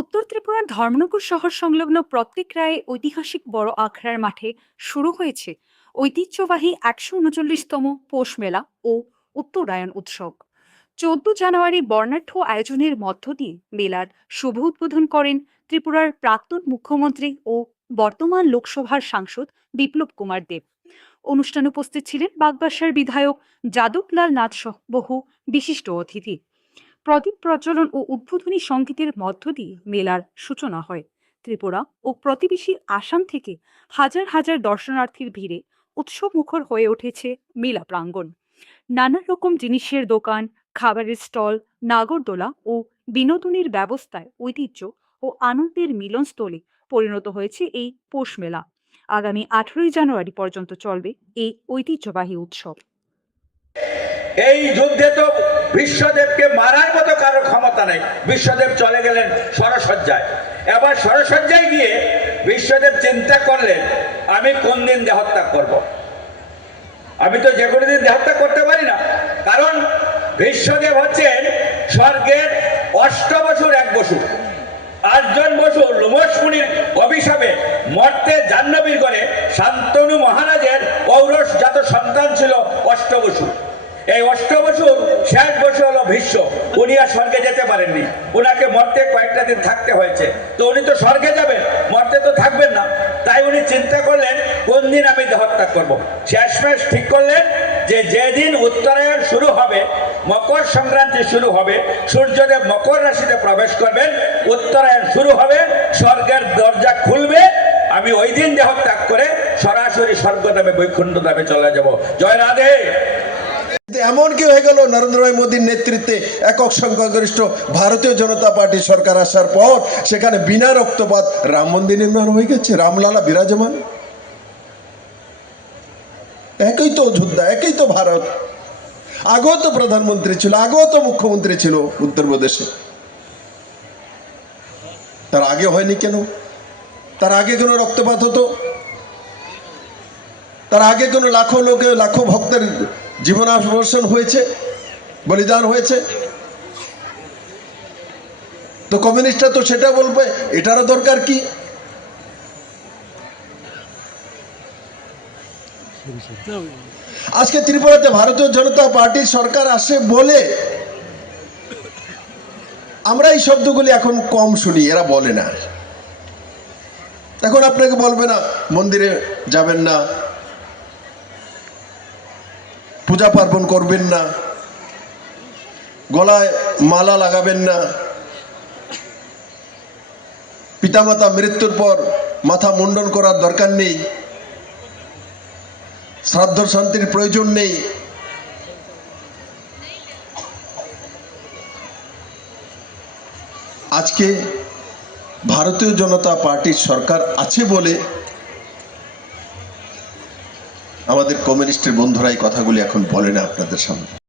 উত্তর ত্রিপুরার ধর্মনগর শহর সংলগ্ন প্রত্যেক রায়ে ঐতিহাসিক বড় আখড়ার মাঠে শুরু হয়েছে ঐতিহ্যবাহী ১৩৯তম পৌষ মেলা ও উত্তরায়ণ উৎসব। ১৪ জানুয়ারি বর্ণাঢ্য আয়োজনের মধ্য দিয়ে মেলার শুভ উদ্বোধন করেন ত্রিপুরার প্রাক্তন মুখ্যমন্ত্রী ও বর্তমান লোকসভার সাংসদ বিপ্লব কুমার দেব। অনুষ্ঠানে উপস্থিত ছিলেন বাগবাসার বিধায়ক যাদবলাল নাথ সহ বহু বিশিষ্ট অতিথি। প্রদীপ প্রজ্বলন ও উদ্বোধনী সংগীতের মধ্য দিয়ে মেলার সূচনা হয়। ত্রিপুরা ও প্রতিবেশী আসাম থেকে হাজার হাজার দর্শনার্থীর ভিড়ে উৎসব মুখর হয়ে উঠেছে মেলা প্রাঙ্গণ। নানা রকম জিনিসের দোকান, খাবারের স্টল, নাগরদোলা ও বিনোদনের ব্যবস্থায় ঐতিহ্য ও আনন্দের মিলনস্থলে পরিণত হয়েছে এই পৌষ মেলা। আগামী 18 জানুয়ারি পর্যন্ত চলবে এই ঐতিহ্যবাহী উৎসব। এই যুদ্ধে তো বিশ্বদেবকে মারার মতো কারোর ক্ষমতা নেই। বিশ্বদেব চলে গেলেন সরসজ্জায়। এবার সরসজ্জায় গিয়ে বিশ্বদেব চিন্তা করলেন, আমি কোন দিন দেহত্যাগ করব। আমি তো যে কোনো দিন দেহত্যাগ করতে পারি না, কারণ বিশ্বদেব হচ্ছেন স্বর্গের অষ্টবসুর এক বসু। 8জন বসু লোমশ মুনির অভিশাপে মর্তে জাহ্নবীর গড়ে শান্তনু মহারাজের ঔরস জাত সন্তান ছিল অষ্টবসু। এই অষ্টবসুর শেষ বসু হলো ভীষ্ম। উনি আর স্বর্গে যেতে পারেননি, উনাকে মর্তে কয়েকটা দিন থাকতে হয়েছে। তো উনি তো স্বর্গে যাবেন, মর্তে তো থাকবেন না। তাই উনি চিন্তা করলেন কোন দিন আমি দেহত্যাগ করব। শেষমেশ ঠিক করলেন যে যেদিন উত্তরায়ণ শুরু হবে, মকর সংক্রান্তি শুরু হবে, সূর্যদেব মকর রাশিতে প্রবেশ করবেন, উত্তরায়ণ শুরু হবে, স্বর্গের দরজা খুলবে, আমি ওই দিন দেহত্যাগ করে সরাসরি স্বর্গধামে বৈকুণ্ঠ ধামে চলে যাব। জয় রাধে। এমন কি হয়ে গেল, নরেন্দ্র ভাই মোদীর নেতৃত্বে একক সংখ্যাগরিষ্ঠ ভারতীয় জনতা পার্টি সরকার আসার পর সেখানে বিনা রক্তপাত রাম মন্দির নির্মাণ হয়ে গেছে, রামলালা বিরাজমান। একই তো অযোধ্যা, একই তো ভারত। আগেও তো প্রধানমন্ত্রী ছিল, আগেও তো মুখ্যমন্ত্রী ছিল উত্তরপ্রদেশে। তার আগে হয়নি কেন? তার আগে কোনো রক্তপাত হতো? তার আগে কোনো লাখো ভক্তের জীবনাবসান হয়েছে, বলিদান হয়েছে? তো কমিউনিস্টরা তো সেটা বলবে, এটারও দরকার কি? আজকে ত্রিপুরাতে ভারতীয় জনতা পার্টির সরকার আসে বলে আমরা এই শব্দগুলি এখন কম শুনি, এরা বলে না। এখন আপনাকে বলবে না মন্দিরে যাবেন না, পূজা পার্বণ করবেন না, গলায় মালা লাগাবেন না, পিতামাতা মৃত্যুর পর মাথা মুন্ডন করার দরকার নেই, শ্রাদ্ধ শান্তির প্রয়োজন নেই। আজকে ভারতীয় জনতা পার্টির সরকার আছে বলে আমাদের কমিউনিস্টের বন্ধুরা এই কথাগুলি এখন বলে না আপনাদের সামনে।